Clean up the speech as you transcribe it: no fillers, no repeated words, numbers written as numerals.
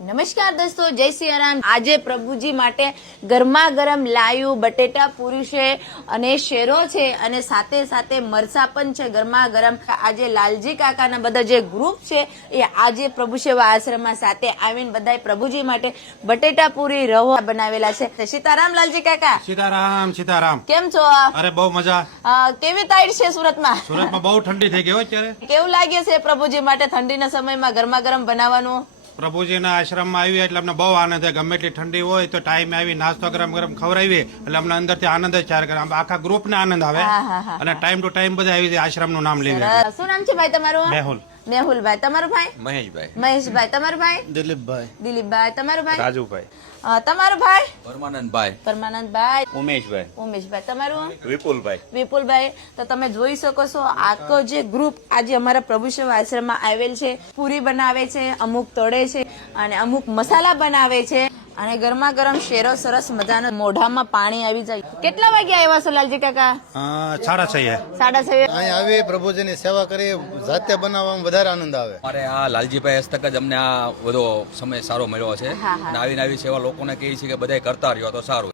નમસ્કાર દોસ્તો, જય સિયારામ। આજે પ્રભુજી માટે ગરમા ગરમ લાયું બટેટા પૂરી છે અને શેરો છે અને સાથે સાથે મરચા પણ છે ગરમા ગરમ। આજે લાલજી કાકાના બધા જે ગ્રુપ છે એ આજે પ્રભુ સેવા આશ્રમમાં સાથે આવીને બધા પ્રભુજી માટે બટેટા પૂરી રવો બનાવેલા છે। સીતારામ લાલજી કાકા। સીતારામ સીતારામ। કેમ છો? અરે બહુ મજા। કેવી તાઈડ છે સુરતમાં? સુરતમાં બહુ ઠંડી થઈ ગઈ હો અત્યારે। કેવું લાગે છે પ્રભુજી માટે ઠંડીના સમયમાં ગરમા ગરમ બનાવવાનું? પ્રભુજીના આશ્રમમાં આવી એટલે અમને બહુ આનંદ થાય। ગમે એટલી ઠંડી હોય તો ટાઈમે આવી નાસ્તો ગરમ ગરમ ખવડાવીએ એટલે અમને અંદરથી આનંદ જ ચાર કરે। આખા ગ્રુપને આનંદ આવે અને ટાઈમ ટુ ટાઈમ બધા આવી આશ્રમનું નામ લઈ લે। શું નામ છે ભાઈ તમારું? મેહુલ। મેહુલભાઈ। તમારું ભાઈ? મહેશભાઈ। મહેશભાઈ। તમારું ભાઈ? દિલીપભાઈ। દિલીપભાઈ। તમારું ભાઈ? રાજુભાઈ। તમારું ભાઈ? પરમાનંદભાઈ। પરમાનંદભાઈ। ઉમેશભાઈ। ઉમેશભાઈ। તમારું? વિપુલભાઈ। વિપુલભાઈ। તો તમે જોઈ શકો છો આખો જે ગ્રુપ આજે અમારા પ્રભુ સેવા આશ્રમમાં આવેલ છે। પૂરી બનાવે છે, અમુક તળે છે અને અમુક મસાલા બનાવે છે અને ગરમા ગરમ શેરો સરસ મજાનો મોઢામાં પાણી આવી જાય। કેટલા વાગે આવ્યા છો લાલજી કાકા? 6:30। 6:30। અહીં આવી પ્રભુજીની સેવા કરી જાતે બનાવવામાં વધારે આનંદ આવે। અમારે આ લાલજીભાઈ હસ્તક જ અમને આ બધો સમય સારો મળ્યો છે અને આવીને આવી સેવા લોકોને કહે છે કે બધા કરતા રહ્યો તો સારું।